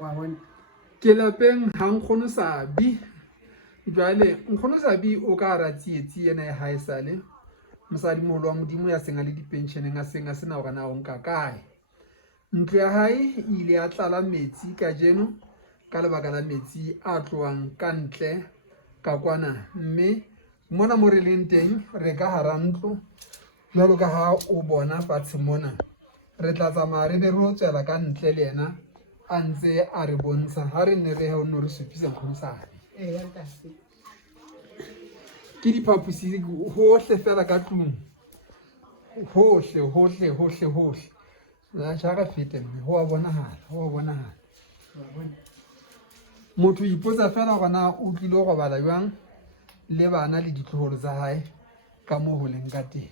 wa bona ke lapeng ha nkgono Sabi jwale nkgono Sabi o ka ratsietsi ena ya haesale mosadi moholo wa modimo ya senga le dipension a senga sena hore na o nka kae ntlo ya hae ile ya tlala metsi ka jeno ka lebaka la metsi a tloang ka ntle ka kwana mme mona mo re leng teng re ka hara ntlo jwalo ka ha o bona fatshe mona re tla tsamaya re be re ho tswela ka ntle le yena a ntse a re bontsha ha re ne re ha o no re supisa nkgono Sabi ya ntate ke diphapusi hohle fela ka tlung hohle la jara fete mme ho a bonahala wa bona motho o ipotsa fela hore na o tlile go robala jwang le bana le ditloholo tsa hae ka moo ho leng ka teng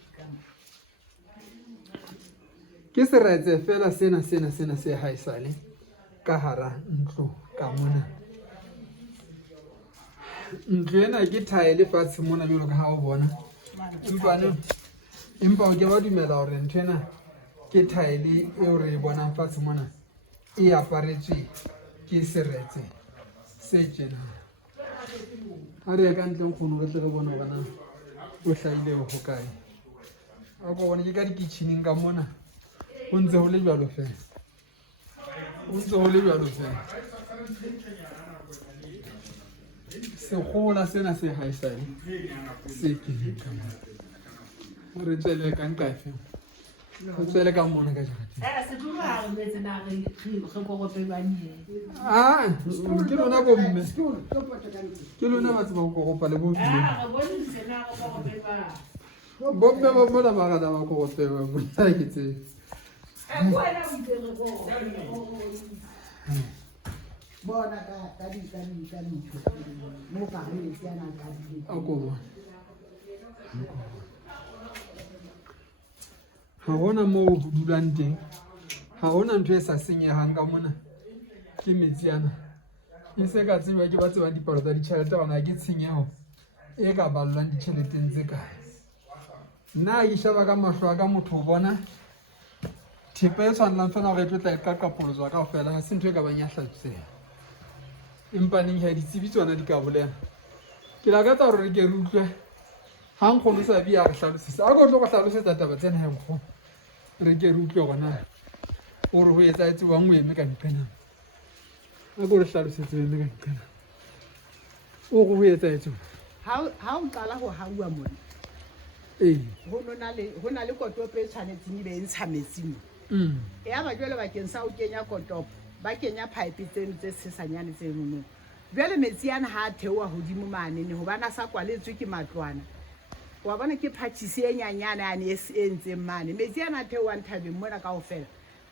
ke seretse fela sena se haesale ka hara ntlo ka mona ntlo ena ke thaele fatshe mona jwalo ka ha o bona empa o ke ba dumela hore ntho ena ke thaele eo re e bonang fatshe mona e aparetswe ke seretse se tjena ha re ya ka ntle nkgono re tle re bone hore na o hlahile ho kae a ko bona ke ka dikitcheneng ka mona o ntse ho le jwalo fela sekgola sena se haesale se keneng ka mona re tswele ka nqafe re tswele ka mona ka jarateng ke lona bomme ke lona ba tseba ho koropa le bomme ba mona ba rata ba koropewa bona ke tsebe bona ka di mo ka re tsena ka di a ko bona ha hona moo ho dulang teng ha hona ntho e sa senyehang ka mona ke metsi ana e se ka tseba ke ba tsebang dipalo tsa ditjhelete hona ke tshenyeho e ka ballwang ditjheleteng tse kae nna ke sheba ka mahlo a ka motho o bona thepa e tshwanelang fela hore e tlo tla e qaqapolotswa kaofela ha se ntho e ka bang ya hlatseha empa neng ha ditsebi tsona di ka bolela ke lakatsa hore re ke re utlwe ha nkgono Sabi a re hlalosisa a ko tlo go hlalosetsa taba tsena he nkgono re ke re utlwe gona o re ho etsahetse wang o eme ka nqena a ko re hlalosetse o eme ka nqena o re ho etsahetse ha o qala ho haua mona ho na le kotopo e tshwanetseng e be e ntsha metsing ya ba jwale bakeng sa o kenya kotopo ba kenya pipe tseno tse sesanyane tseno jwale metsi ana ha a theoha hodimo manene hobana sa kwaletswe ke matlwana wa bona ke phatshisi e nyanyane yane e ntseng mane metsi ana a theoha nthabeng mona kaofela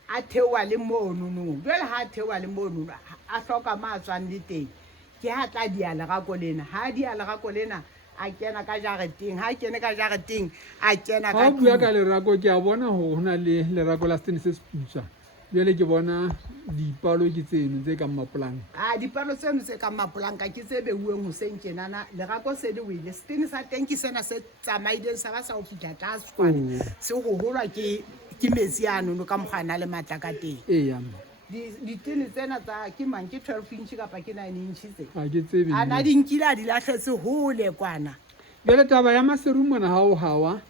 a theoha le mononong jwale ha a theoha le monono a hloka ma tswang le teng ke ha tla dia lerako lena ha dia lerako lena a kena ka jareteng ha kene ka jareteng a kena ka ha bua ka lerako ke a bona ho hona le lerako la stene se seputswa jwale ke bona dipalo ke tseno tse kang mapolanka dipalo tseno tse kang mapolanka ke tse beuweng hoseng tjenana lerako se le wele stene sa teng ke sena se tsamaileng sa ba sa o fihla tlase kwana se ho holwa ke metsi ano ka mokgana le matla ka teng ditene tsena tsa ke mang ke 12 inch kapa ke 9 inch tse ha ke tsebe ana di nkila di lahletse hole kwana jwale taba ya maseru mona ha o hawa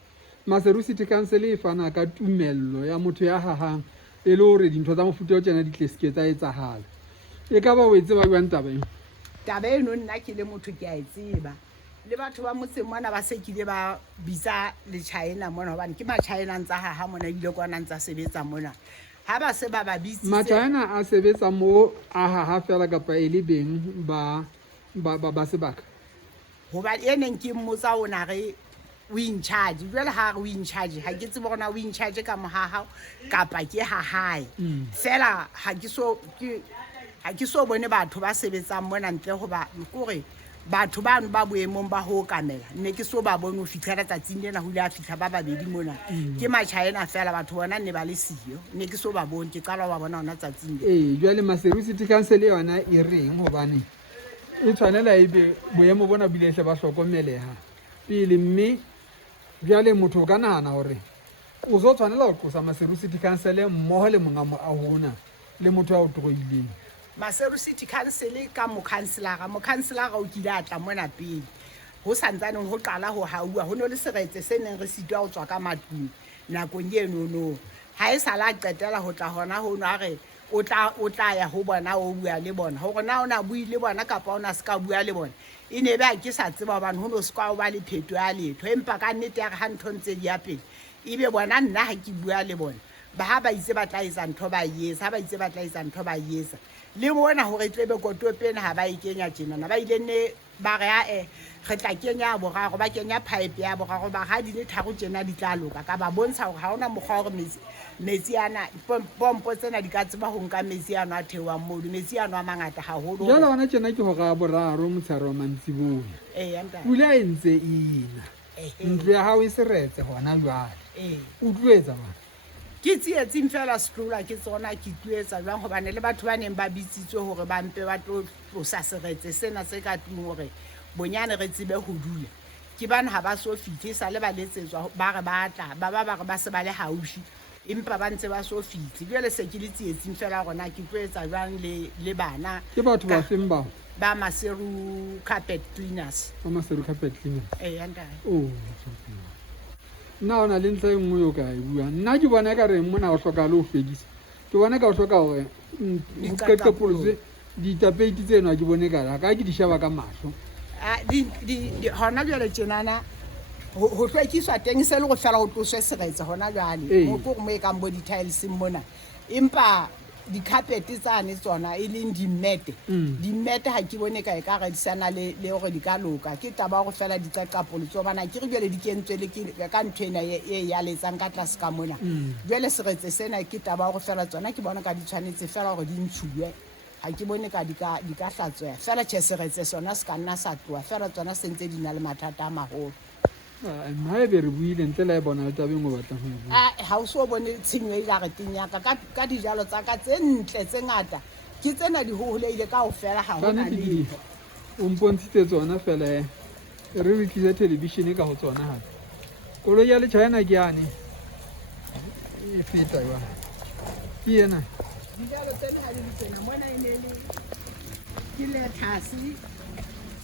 maseru city council e fana ka tumello ya motho ya hahang e le hore dintho tsa mofuta o tsena di tleske tsa etsahala e ka ba o e tseba jwang taba eno nna ke le motho ke a e tseba le batho ba motseng mona ba sekile ba bitsa le China mona hobane ke ma China ntsa haha mona ile kwana ntsa sebetsa mona ha ba se ba bitsitse Machina a sebetsa mo a haha fela kapa e le beng ba sebaka hoba eneng ke mmotsa ona re o in charge jwale ha re o in charge ha ke tsebe bona o in charge ka mohaha kapa ke hahae fela ha ke so bone batho ba sebetsang mona ntle hoba nkore batho bano ba boemong ba ho kamela nne ke so ba bone ho fihlela tsatsing lena ho ile a fihla ba babedi mona ke Machina fela batho bona ne ba le siyo nne ke so ba bone ke qala wa bona ona tsatsing jwale Maseru City Council yona e reng hobane e tshwanela e be boemo bona bilehle ba hlokomeleha pele mme jwale motho ka nahana hore o zo tshwanela ho qosa Maseru City Council mmoho le monga mo a hona le motho a o troileng Maseru City Council ka mokhanselara o kile a tla mona pele ho santsaneng ho qala ho haua ho no le seretse se neng re sitwa ho tswa ka matlung nakong eno no ha e sala qetela ho tla hona ho no a re o tla ya ho bona o bua le bona hore na ona bui le bona kapa ona se ka bua le bona e ne ba ke sa tseba hobane ho no se kwa o ba le pheto ya letho empa ka nnete ya re ha ntho ntse di ya pele ebe bona nna ha ke bua le bona ba ha ba itse ba tla etsa ntho ba yesa ha ba itse ba tla etsa ntho ba yesa le bona hore tlebe kotopena ha ba ikenya tjenana ba ile ne ba re re tla kenya boraro ba kenya pipe ya boraro ba ha di le tharo tjena di tla loka ka ba bontsha hore ha ona mokgwa hore metsi ana pompo tsena di ka tseba ho nka metsi ana a theoang moo metsi ana a mangata haholo jalo hona tjena ke hora boraro motshehare wa mantsiboya pula e ntse ina ntlo ya hao e seretse hona jwale o tluetsa bana ke tsietsing fela seklola ke tsona ke tluetsa jwang hobane le batho ba neng ba bitsitswe hore ba mpe ba tlosa seretse sena se ka tlung hore bonyane re tsebe ho dula ke bana ha ba so fihle sa le ba letsetswa ba re ba tla ba re ba se ba le haushi empa ba ntse ba so fihle jwale se ke le tsietsing fela rona ke tluetsa jwang le bana ke batho ba feng bao ba Maseru carpet cleaners nna ona le ntlha e nngwe yo ka e bua nna ke bona ka re mona o hloka le ho fedisa ke bona ka o hloka hore o qeqepolose ditapeiti tseno a ke bone ka ke di sheba ka mahlo hona jwale tjenana ho hlwekiswa teng se le go fela go tloswe seretse hona jwale mo go mo e kang bo di-tiles mona empa di-carpet tsane tsona e leng dimmete ha ke bone ka e ka redisana le hore di ka loka ke taba go fela diqaqapolotso bana ke re jwale di kentswe le ka ntho ena e ya letsang ka tlase ka mona jwale seretse sena ke taba go fela tsona ke bona ka di tshwanetse fela gore di ntshuwe ha ke bone ka di ka hlatswa fela seretse sona se ka nna sa tloa fela tsona se ntse di na le mathata a maholo nna e be re buile ntle la e bona le tabeng o batlang ho ha o so bone tshenyo e jareteng ya ka dijalo tsa ka tse ntle tse ngata ke tsena di hoholeile ka ho fela ha hona le o mpontshitse tsona fela re re tlisa television ka ho tsona hape koloi ya le China ke yane e feta jwang ke ena dijalo tsena ha di tsena mona e ne le ke lettuce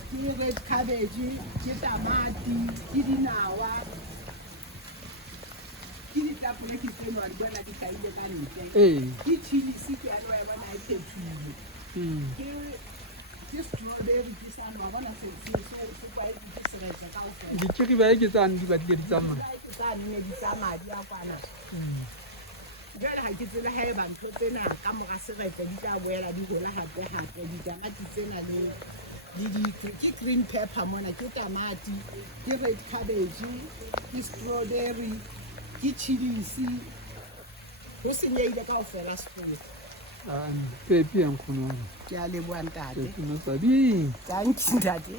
ke red cabbage ke tamati ke dinawa ke ditapole ke tseno a di bona di hlaile ka ntle ke chili ke ya bona e phetsile ke strawberry ke sa no bona se kwa e ke seretse ka o fela di ba ke tsane di batlile di tsamaya ke tsane ne di tsamaya di a kwana jwale ha ke tsela ha e ba ntho tsena ka mora seretse di tla boela di hola hape ditamati tsena ke green pepper mona ke tamati ke red cabbage ke strawberry ke chilies ho senyeile ka o fela sekolo pepe yang khona ke a leboha ntate ke no sabi thank you ntate